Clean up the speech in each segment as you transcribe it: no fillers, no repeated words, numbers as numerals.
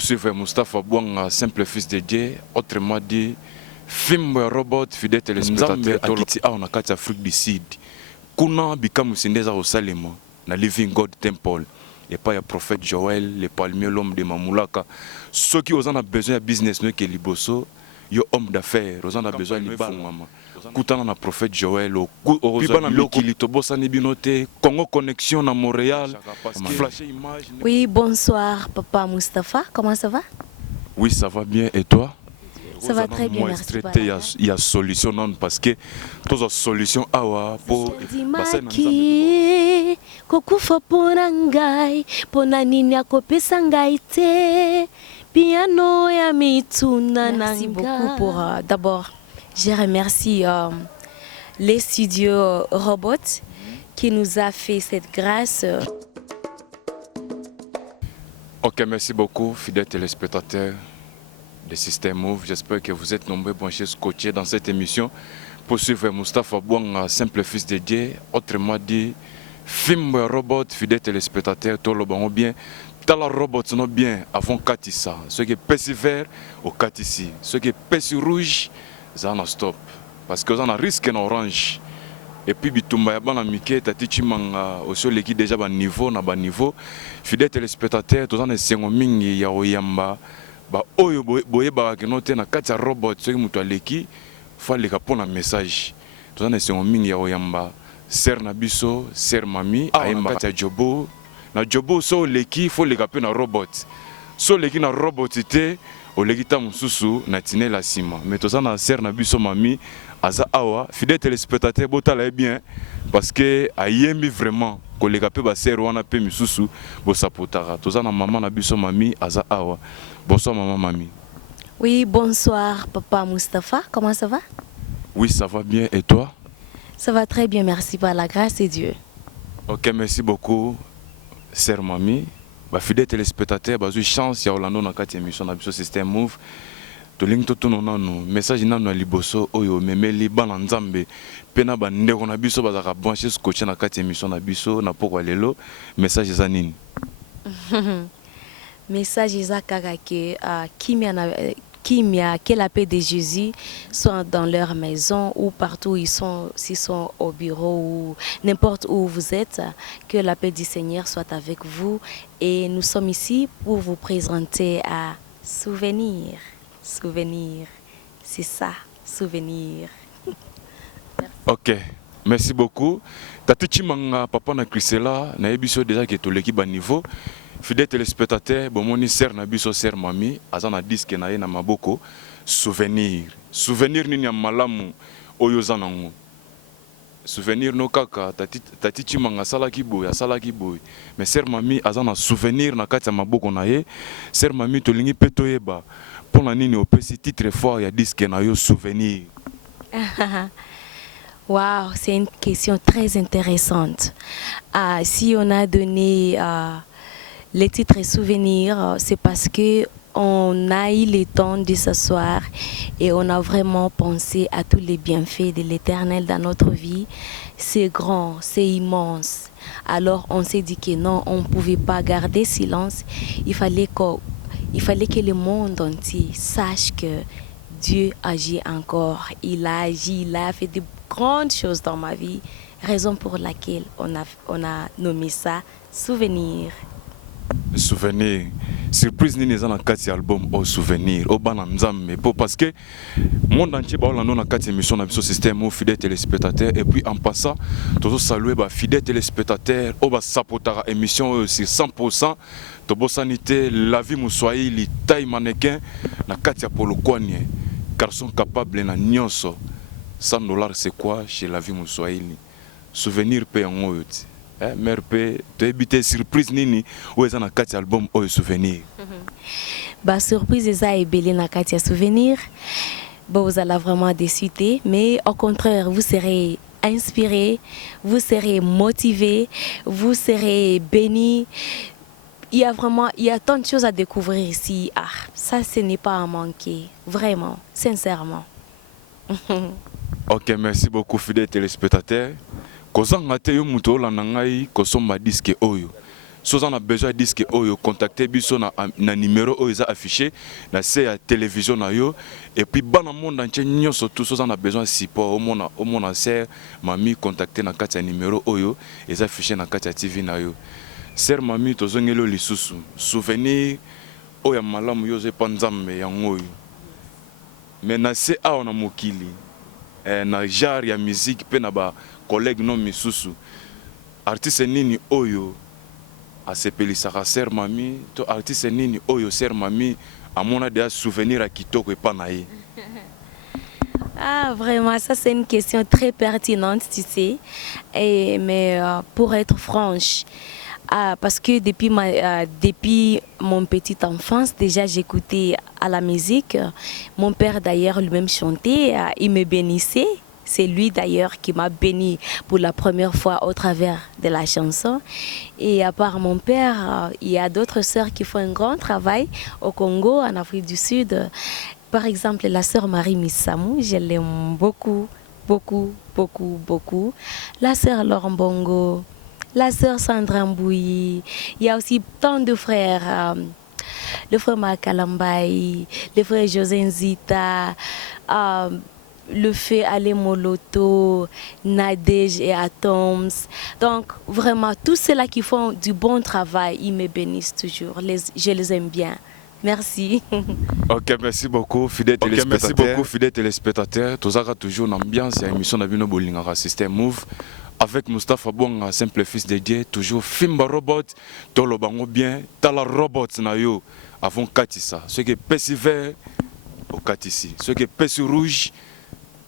Suivre Moustapha Bouanga, simple fils de Dieu, autrement dit, film robot, fidèle téléspectateur, Akiti a na kati Afrique du Sud. Kuna bikamu sindeza au Salemo, na Living God Temple. Et pas le prophète Joël, le palmier, l'homme de Mamulaka. Ceux qui ont besoin de business, nous qui liboso, yo homme d'affaires, ils ont besoin de maman. Koutana na prophète Joël, Pibana Mikili Tobosa Nibinote, Congo Connexion à Montréal. Oui, bonsoir Papa Moustapha, comment ça va? Oui, ça va bien, et toi? Ça va très bien, merci. Il y a solution non parce que toutes les solutions pour kokufa ponangai ponanini akopesa ngai te piano ya mituna nanga. Merci beaucoup pour d'abord je remercie les studios Robot qui nous a fait cette grâce. Ok, merci beaucoup fidèles téléspectateurs de Système Move. J'espère que vous êtes nombreux branchés scotchés dans cette émission pour suivre Moustapha Bouanga, simple fils de Dieu, autrement dit, film robot, fidèles téléspectateurs, tout le bon bien, dans la robot non bien avant Katissa, ceux qui pèsent vert au Katissi, ceux qui pèsent rouge, ça en a stop, parce que ça en a risque en orange. Et puis bitumba ya bana mike tatichi manga aussi l'équipe déjà bas niveau na bas niveau, fidèles téléspectateurs, tous en esengo mingi ya oyamba. Ba oyo boye ba kenote na kati ya robot soki mutu aleki fallait kapona message tozana esengo mingi ya oyamba ser na biso ser mami ayemba kati ya jobo na jobo so leki faut leka pe na robot so leki na robot te oleki ta mususu na tine la sima mais tozana ser na biso mami aza awa fidèle téléspectateur botala bien parce que ayembi vraiment koleka pe ba ser wana pe misusu bo sapotara tozana maman na biso mami aza awa. Bonsoir maman Mami. Oui, bonsoir Papa Moustapha, comment ça va? Oui, ça va bien, et toi? Ça va très bien, merci par la grâce de Dieu. Ok, merci beaucoup, sœur Mami. Bah, fidèle téléspectateur, bah, j'ai chance, il y a Orlando dans cette émission, dans le Système Move. To link to no message na liboso oyo memeli bana nzambe pena ba ndeko na biso bazaka brancher scotché na cette émission na biso na poko lelo message za nini? Message Isakara que la paix de Jésus soit dans leur maison ou partout où ils sont, s'ils sont au bureau ou n'importe où vous êtes, que la paix du Seigneur soit avec vous. Et nous sommes ici pour vous présenter à Souvenir. Souvenir, c'est ça, Souvenir. Ok, merci beaucoup. Tatichi manga papa na Chrisela na ebiso déjà que to l'équipe à niveau. Fidèle téléspectateur, bon moni ser na biso ser mami, azana disque na ye na maboko, souvenir. Souvenir nini ya malamu oyo zanango. Souvenir no kaka tati chimanga salaki boy, salaki boy. Mais ser mami azana souvenir na kati ya maboko na ye, ser mami to lingi peto yeba. Pona nini opesi titre fort ya disque na yo souvenir. Wow, c'est une question très intéressante. Si on a donné les titres souvenirs, c'est parce que on a eu le temps de s'asseoir et on a vraiment pensé à tous les bienfaits de l'Éternel dans notre vie. C'est grand, c'est immense. Alors on s'est dit que non, on ne pouvait pas garder silence. Il fallait que le monde entier sache que Dieu agit encore. Il a agi, il a fait de grandes choses dans ma vie. Raison pour laquelle on a nommé ça Souvenir. Souvenir. Surprise ni neza na kati album au souvenir au bana nzambe parce que monde entier ba na kati émission na biso système au fidèle téléspectateur et puis en passant toujours saluer ba fidèle téléspectateur au ba sapotara émission sur 100% to bosanité la vie muswahili taille mannequin na kati ya polokwani garçon capable na nyonso $100 c'est quoi chez la vie muswahili souvenir pe yango yoti. Mère P, tu as évité surprise nini ou est-ce na kati album ou souvenir? Bah surprise est belle na kati souvenir. Bon vous allez vraiment décider, mais au contraire vous serez inspiré, vous serez motivé, vous serez béni. Il y a tant de choses à découvrir ici. Ah, ça ce n'est pas à manquer, vraiment, sincèrement. Ok, merci beaucoup fidèles téléspectateurs. Kozanga te yo muto la nangai kosomba disque oyo Si on a besoin de disque, contactez biso na numéro affiché na la télévision na yo et puis dans le monde entier nous surtout si on a besoin de support au monde sœur mamie contacter na kati numéro affiché na kati TV na yo. Sœur mamie tozongelo lisusu souvenir oya malamu yo zepa nzambe yango. Mais na se a on a mokili na genre ya musique pe na ba collègue non misusu artiste nini oyo asepelisaka sœur mami to artiste nini oyo sœur mami amona des souvenirs à kitoko et pas naïe. Ah, vraiment, ça c'est une question très pertinente, tu sais. Mais pour être franche, parce que depuis mon petite enfance, déjà j'écoutais à la musique. Mon père d'ailleurs lui-même chantait, il me bénissait. C'est lui d'ailleurs qui m'a béni pour la première fois au travers de la chanson. Et à part mon père, il y a d'autres sœurs qui font un grand travail au Congo, en Afrique du Sud. Par exemple, la sœur Marie Missamou, je l'aime beaucoup, beaucoup, beaucoup, beaucoup. La sœur Laurent Bongo, la sœur Sandra Mbouyi. Il y a aussi tant de frères. Le frère Makalambaï, le frère José Nzita, le fait aller Moloto, Nadège et Atoms. Donc vraiment, tous ceux-là qui font du bon travail, ils me bénissent toujours. Je les aime bien. Merci. Ok, merci beaucoup, fidèles téléspectateurs. Merci beaucoup, fidèles téléspectateurs. Tous toujours l'ambiance et l'émission de Bino Bolingara System Move. Avec Moustapha Bouanga, simple fils de Dieu, toujours Fimba Robot, Tolo Bango bien, Tala Robot Nayo, avant Katissa. Ceux qui pèsent vert, au Katissi. Ceux qui pèsent rouge,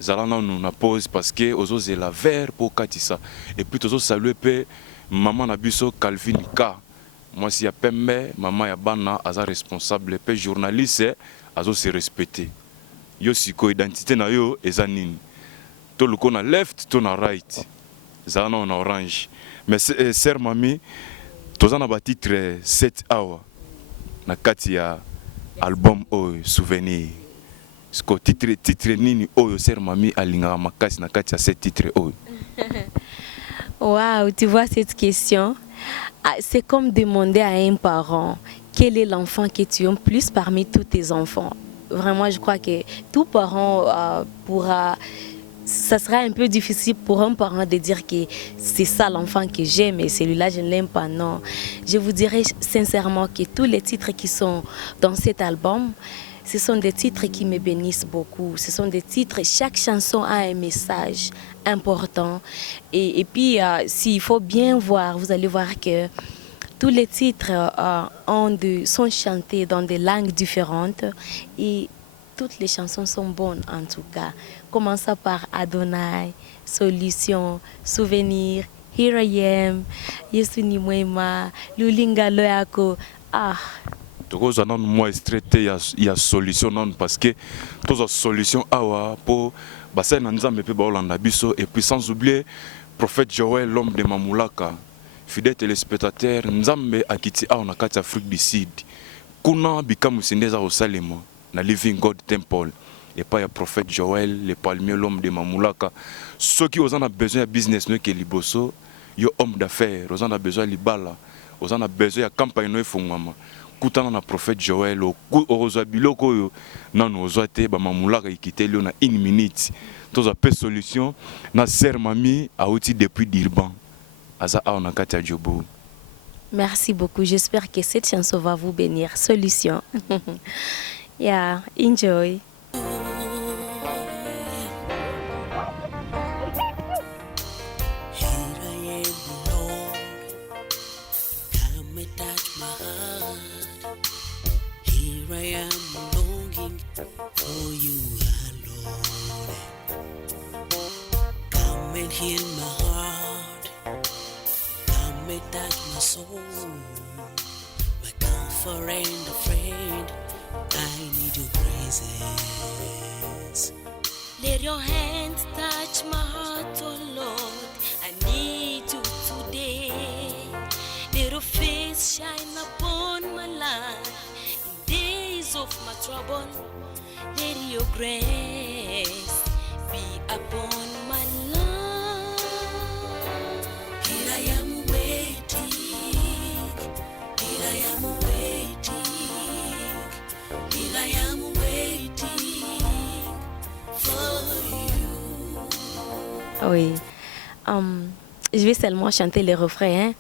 Zalana nous na pause parce que aux autres la vert pour Katissa. Et puis tous saluer pe maman Nabiso Calvin K. Moi si y a Pembe, maman ya Bana, aza responsable, pe journaliste, azo se respecter. Yo siko identité na yo ezanini. To luko na left, to na right. Zalana on orange. Mais sœur mamie, tous na ba titre 7 hours. Na kati ya album souvenir. Ce que titre nini oyo sœur mamie alinga makasi na kati ya ce titre oyo. Waouh, tu vois cette question, c'est comme demander à un parent quel est l'enfant que tu aimes plus parmi tous tes enfants. Vraiment, je crois que tout parent pourra. Ça sera un peu difficile pour un parent de dire que c'est ça l'enfant que j'aime et celui-là je ne l'aime pas. Non, je vous dirais sincèrement que tous les titres qui sont dans cet album, ce sont des titres qui me bénissent beaucoup. Ce sont des titres, chaque chanson a un message important. Et puis, s'il faut bien voir, vous allez voir que tous les titres sont chantés dans des langues différentes. Et toutes les chansons sont bonnes en tout cas. Commençons par Adonai, Solution, Souvenir, Here I Am, Yesu ni Mwema, Lulinga Loyako. Tous on moi traité il y a solution non parce que tous solution awa pour bassin nzambe pe baolanda biso et puis sans oublier prophète Joël l'homme de Mamulaka fidèle téléspectateur nzambe akiti awa na kati Afrique du Sud kuna bikamu sindeza au Salema na Living God Temple et pas ya prophète Joël le palmier l'homme de Mamulaka ceux qui ont besoin de business no ke liboso yo homme d'affaires ils ont besoin libala ils ont besoin de campagne no efungama kutana na prophète Joël au biloko yo nanu ozoate ba mamulaka ikiteli na 1 minute toza pe solution na sœur mamie auti depuis Durban aza a na kati ya Jobo. Merci beaucoup, j'espère que cette chanson va vous bénir. Solution. Yeah, enjoy. Heal my heart, come and touch my soul, my comfort and a friend, I need your presence. Let your hands touch my heart, oh Lord, I need you today. Let your face shine upon my life, in days of my trouble, let your grace be upon my life. I am waiting Here I am waiting for you. Oui. Je vais seulement chanter les refrains. Hein?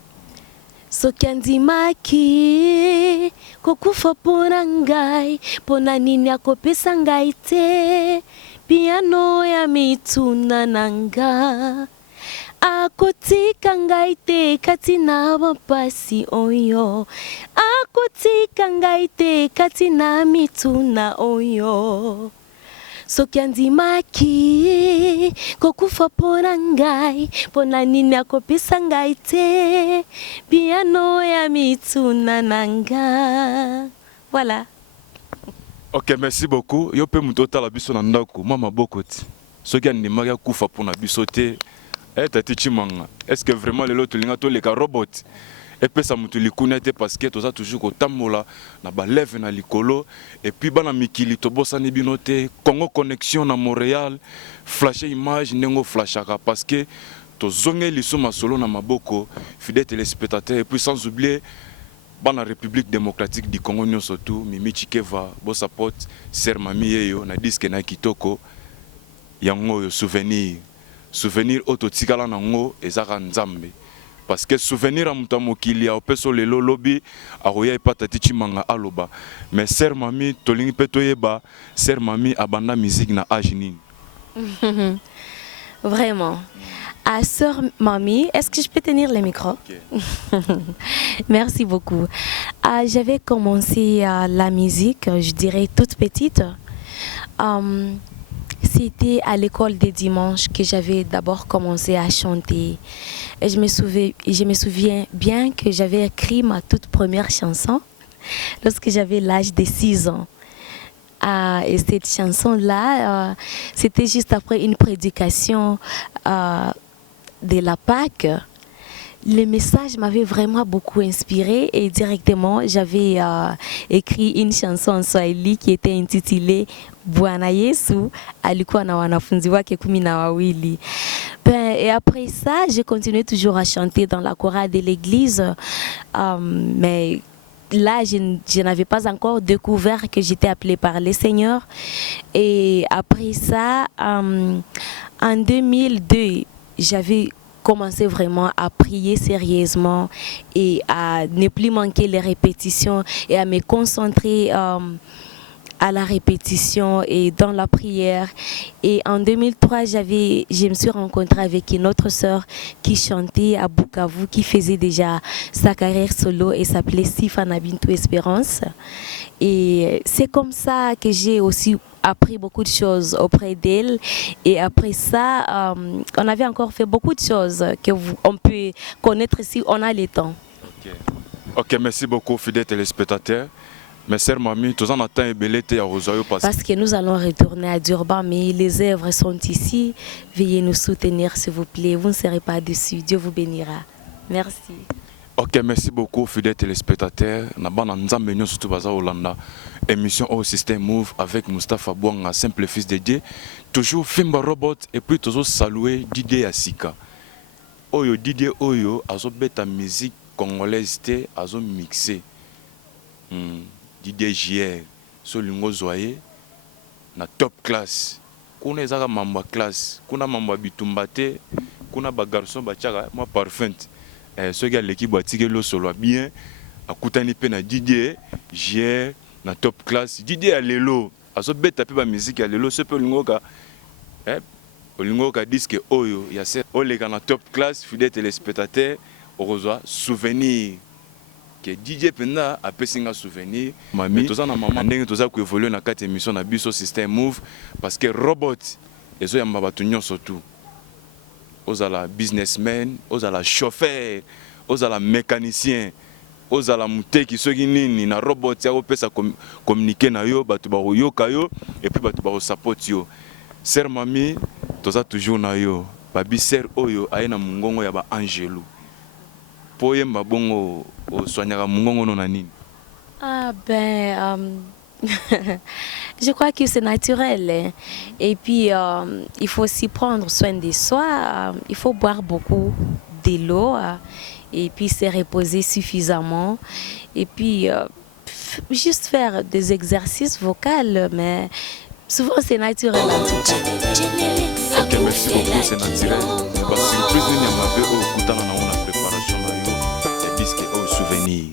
Sokiandimaki kokufa pona ngai pona nini akopesa ngai te piano ya mituna nanga akotika ngai te kati na mapasi oyo akotika ngai te kati na mituna oyo soki andimaki kokufa pona ngai pona nini akopesa ngai te piano ya mituna nanga. Voilà. Ok, merci beaucoup. Yo pe muto tala biso na ndako mama bokoti soki andimaki akufa pona biso te tati chimanga est-ce que vraiment lelo tolinga toleka robot epesa mutu likuna te parce que toza toujours kotambola na balève na likolo et puis bana mikili tobosani bino te Congo connexion na Montréal flasher image nengo flashaka parce que tozonge lisoma solo na maboko fidèles téléspectateurs et puis sans oublier bana République démocratique du Congo nyonso tout Mimi Chikeva bosa pot ser mami yeyo na disque na kitoko yango yo souvenir ototikala nango ezaka nzambe parce que souvenir à muta mokili a opeso lelo lobi aroya epata tichimanga aloba mais sœur mami tolingi peto yeba sœur mami abanda musique na âge nini. Vraiment. À sœur mamie, est-ce que je peux tenir le micro? Okay. Merci beaucoup. J'avais commencé la musique, je dirais toute petite. C'était à l'école des dimanches que j'avais d'abord commencé à chanter. Et je me souviens bien que j'avais écrit ma toute première chanson lorsque j'avais l'âge de 6 ans. Et cette chanson-là, c'était juste après une prédication de la Pâque. Le message m'avait vraiment beaucoup inspiré et directement j'avais écrit une chanson en Swahili qui était intitulée Bwana Yesu alikuwa na wanafunzi wake 12. Et après ça, j'ai continué toujours à chanter dans la chorale de l'église, mais là, je n'avais pas encore découvert que j'étais appelée par le Seigneur. Et après ça, en 2002, j'avais commencé vraiment à prier sérieusement et à ne plus manquer les répétitions et à me concentrer à la répétition et dans la prière. Et en 2003, je me suis rencontrée avec une autre sœur qui chantait à Bukavu, qui faisait déjà sa carrière solo et s'appelait Sifana Bintou Espérance. Et c'est comme ça que j'ai aussi appris beaucoup de choses auprès d'elle. Et après ça, on avait encore fait beaucoup de choses qu'on peut connaître si on a le temps. Ok, merci beaucoup, fidèles téléspectateurs. Mais sœur Mamie, tous en attendent et parce que nous allons retourner à Durban, mais les œuvres sont ici. Veuillez nous soutenir, s'il vous plaît. Vous ne serez pas déçus. Dieu vous bénira. Merci. Ok, merci beaucoup, fidèles téléspectateurs. Nous surtout Hollanda. Émission au système Move avec Moustapha Bouanga, simple fils de Dieu. Toujours Fimba Robot et puis toujours saluer Didier Asika. Oyo Didier Oyo, azo beta musique congolaise té, azo mixé. Didier JR, Solingo Zoye, na top class. Kuna ezaka mamba class, kuna mamba bitumbate, kuna ba garçon ba tchaka, moi parfum. Ce gars l'équipe a tiré le solo bien, a koutani pe na Didier JR na top class. Didier a lelo, azo beta pe ba musique a lelo, ce peu lingo ka olingo ka disque oyo, ya se olega na top class, fidèles téléspectateurs, au revoir souvenir. Que DJ Penda a passé un souvenir. Mami, tous en a maman ndenge tous a évolué dans quatre émissions na biso système Move parce que robot les autres yamba batunyo surtout. Aux ala businessmen, aux ala chauffeur, aux ala mécanicien, aux ala muteki soki nini na robot ya opesa communiquer na yo batu ba yoka yo et puis batu ba support yo. Sœur Mami, tous a toujours na yo. Babi sœur oyo aina mungongo ya ba Angelo. Poyemba bongo soignera mungongo non nani. Je crois que c'est naturel. Hein. Et puis il faut aussi prendre soin de soi. Il faut boire beaucoup de l'eau et puis se reposer suffisamment. Et puis juste faire des exercices vocaux, mais souvent c'est naturel en tout cas. Ok, merci beaucoup, c'est naturel. Parce que surprise, nous avons fait la préparation de disque au souvenir.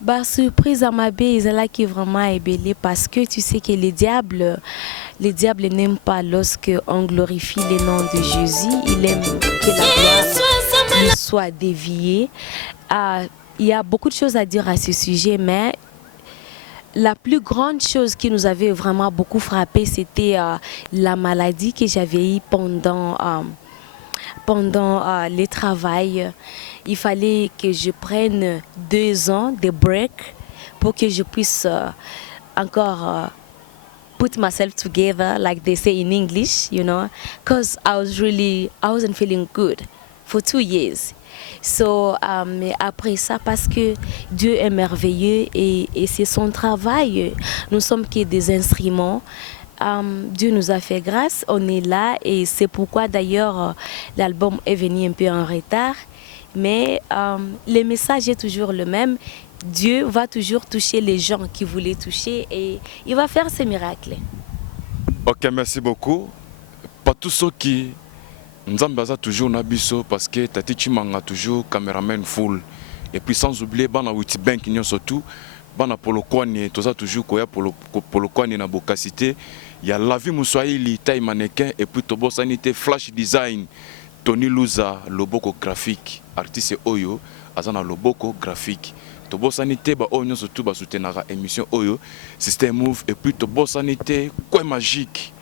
Bah, surprise à ma base, là qui vraiment est belle parce que tu sais que les diables n'aiment pas lorsque on glorifie le nom de Jésus. Il aime que la gloire lui soit déviée. Il y a beaucoup de choses à dire à ce sujet, mais la plus grande chose qui nous avait vraiment beaucoup frappé, c'était la maladie que j'avais eue pendant le travail. Il fallait que je prenne 2 ans de break pour que je puisse encore put myself together, like they say in English, you know, because I wasn't feeling good for 2 years. So, mais après ça, parce que Dieu est merveilleux et c'est son travail. Nous sommes que des instruments. Dieu nous a fait grâce, on est là et c'est pourquoi d'ailleurs l'album est venu un peu en retard. Mais le message est toujours le même. Dieu va toujours toucher les gens qui voulaient toucher et il va faire ses miracles. Ok, merci beaucoup. Pas tous ceux qui nous ont toujours nabiso parce que Tati Chimanga toujours caméraman full. Et puis sans oublier, bana Witi Bank qui surtout, bana Polo Kwani, toza toujours koya Polo Kwani na Bokacité. Il y a la vie Moussaïli, taille mannequin et puis Tobo Sanité, flash design. Tony Louza, Loboko graphique, artiste Oyo, Azana Loboko graphique. Tobo Sanité, ba Oyo surtout ba soutenara émission Oyo, System Move et puis Tobo Sanité, quoi magique.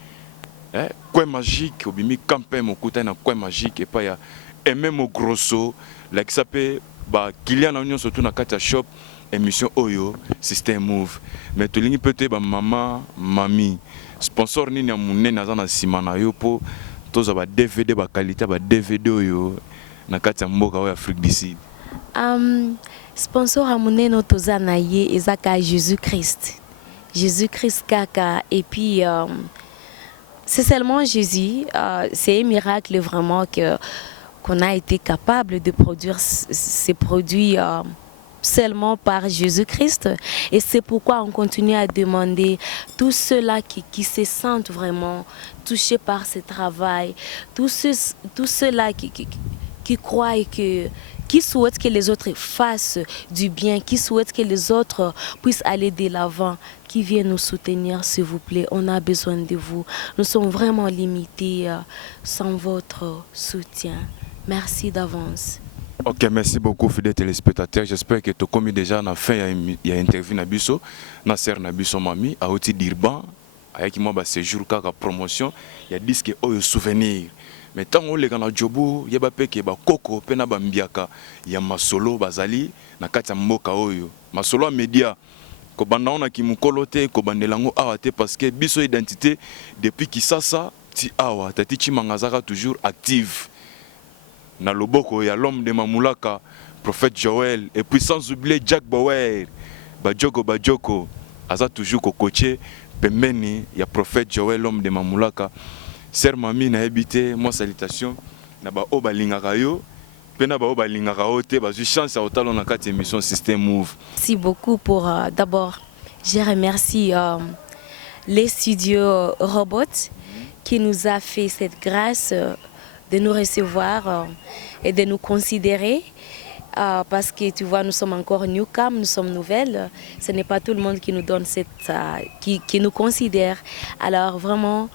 Quoi magique, obimi campé mon côté na quoi magique et pas ya et même au grosso, là qui s'appelle ba Kylian Union surtout na Katia Shop, émission Oyo, System Move. Mais tout l'ingi peut-être ba maman, mami, sponsor ni na mouné na zana simana yo po. Tous les DVD, la qualité de DVD na kati ya mboka ya Afrique du Sud. Sponsor à mon nom tozanaye ezaka Jésus-Christ. Jésus-Christ kaka et puis c'est seulement Jésus. C'est un miracle vraiment qu'on a été capable de produire ces produits. Seulement par Jésus-Christ. Et c'est pourquoi on continue à demander tous ceux-là qui se sentent vraiment touchés par ce travail, tous ceux-là qui croient et qui souhaitent que les autres fassent du bien, qui souhaitent que les autres puissent aller de l'avant, qui viennent nous soutenir, s'il vous plaît. On a besoin de vous. Nous sommes vraiment limités sans votre soutien. Merci d'avance. Ok, merci beaucoup, fidèles téléspectateurs. J'espère que tu as commis déjà la fin il y a interview Nabiso, Nasser Nabiso Mami, à Oti d'Irban, avec moi, séjour, la promotion, il y a disque Oyo souvenir. Mais tant que les gens ont jobu, il y a des koko, pena bambiaka, il y a masolo, bazali, na katia mboka Oyo. Masolo média, ko banda on a ki mukolote, ko bandelango awate parce que biso identité depuis Kisasa, ti awa, Tati Chimanga toujours active. Na loboko ya l'homme de Mamulaka, prophète Joël, et puis sans oublier Jack Bauer, Bajoko, aza toujours coaché, pembeni ya prophète Joël, l'homme de Mamulaka. Sœur Mami na habité, moi salutation, na ba oba lingaka yo, pena ba oba lingaka ote, ba ju chance à otalo na kati émission System Move. Merci beaucoup pour d'abord, je remercie les studios Robot qui nous a fait cette grâce de nous recevoir et de nous considérer parce que tu vois nous sommes encore newcom, nous sommes nouvelles, ce n'est pas tout le monde qui nous donne qui nous considère. Alors vraiment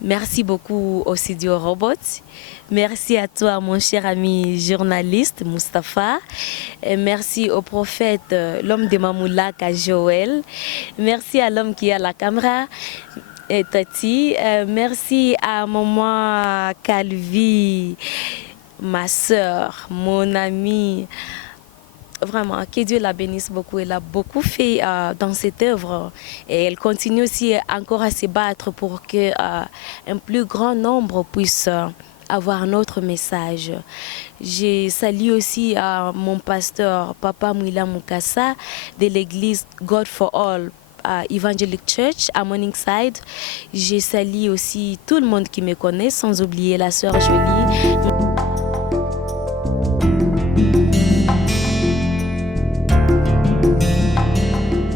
merci beaucoup au studio Robot, merci à toi mon cher ami journaliste Mustapha, et merci au prophète l'homme de Mamulaka Joël, merci à l'homme qui a la caméra et Tati, merci à maman Calvi, ma soeur, mon amie. Vraiment, que Dieu la bénisse beaucoup. Elle a beaucoup fait dans cette œuvre et elle continue aussi encore à se battre pour que un plus grand nombre puisse avoir notre message. Je salue aussi mon pasteur, Papa Mouila Mukasa, de l'église God for All. Evangelic Church à Morningside. Je salue aussi tout le monde qui me connaît, sans oublier la sœur Jolie.